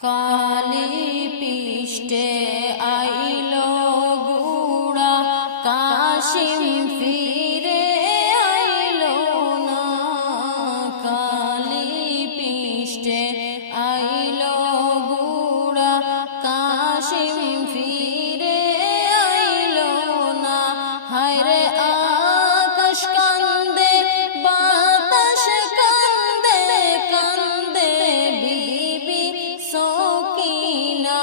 কালি পিষ্টে আইলো গুড়া কাশিম ফিরে আইলো না। কালি পিষ্টে আইলো গুড়া কাশিম ফিরে আইলো না। হায়রে আকাশ কান্দে বাতাস কান্দে কান্দে বিবি সকিনা।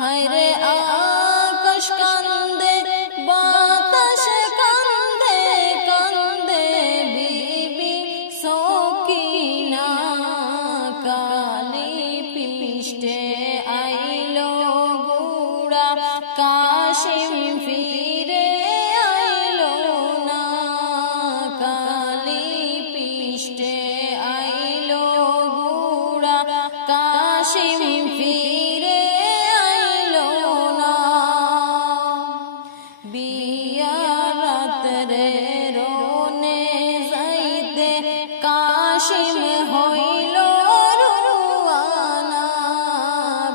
হায়রে আকাশ কান্দে বাতাস কান্দে কান্দে বিবি সকিনা। কালি পিষ্টে আইলো গুড়া কাশিম ফিরে আইলো না। কালি পিষ্টে আইলো গুড়া কাশিম ফিরে আইলো না। বিয়া রাত্রে রোনে যাইতে কাশিম হইল রুয়ানা।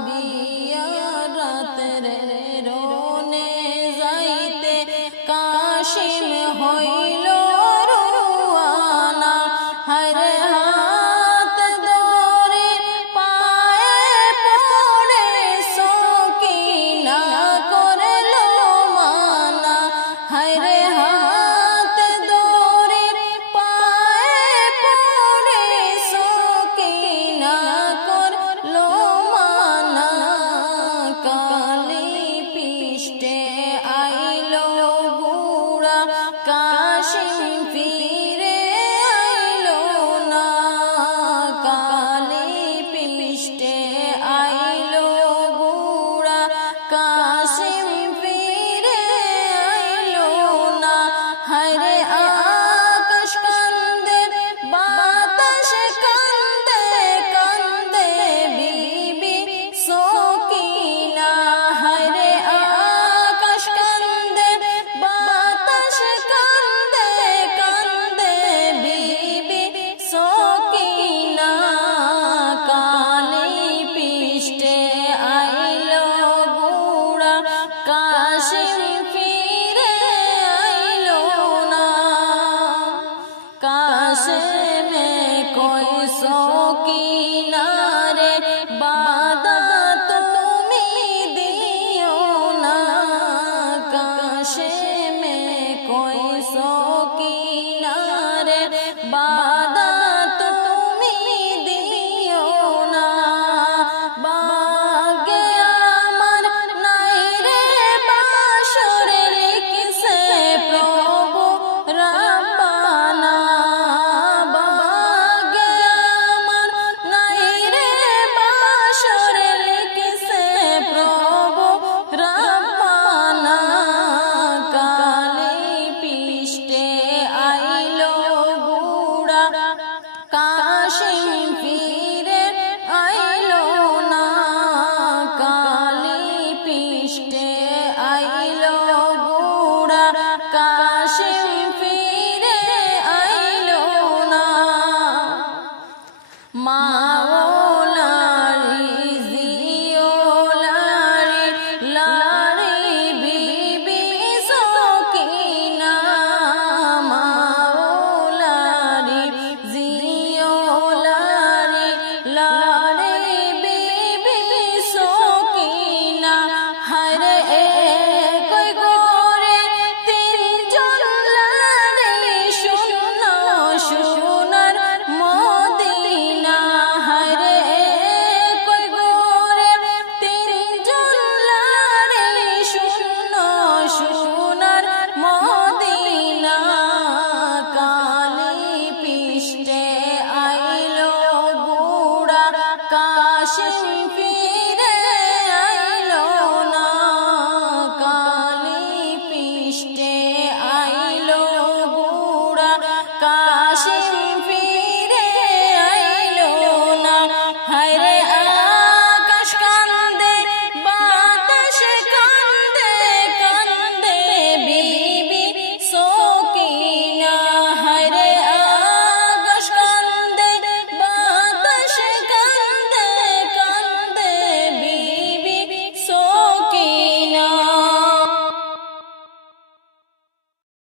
বিয়া রাত্রে রোনে যাইতে কাশিম হইল রুয়ানা। হায়রে হাত ধরে পায়ে পড়ে সকিনা করল মানা। হায়রে হাত ধরে পায়ে পড়ে সকিনা করল মানা। কালি পিষ্টে আইলো গুড়া কাশিম ফিরে আইলো না। কালি পিষ্টে আইলো গুড়া কাশিম ফিরে আইলো না। হায়রে আকাশ কান্দে বাতাস কান্দে কান্দে বিবি সকিনা। হায়রে আকাশ কান্দে বাতাস কান্দে কান্দে বিবি সকিনা। কালি পিষ্টে আইলো গুড়া কাশিম ফিরে আইলো না। কাশিমে কই সকিনা রে বাদা তুমি দিও না। কাশিমে কই সকিনা রে বাদা তুমি দিও না। বাগে আমার নাই রে বাসরে লিখছে প্রভু রাব্বানা। বাগে আমার নাই রে বাসরে লিখছে প্রভু রাব্বানা। কালি পিষ্টে আইলো গুড়া কাশিম ফিরে আইলো না। কালি পিষ্টে আইলো গুড়া কাশিম ফিরে আইলো না। মাওলারি জিওলারি লারি বিবি সকিনা। মাওলারি জিওলারি লারি বিবি সকিনা। হায়রে একই ঘরে তিনজন লারি শূন্য সোনার মদিনা। হায়রে একই ঘরে তিনজন লারি শূন্য সোনার মদিনা। কালি পিষ্টে আইলো গুড়া কাশিম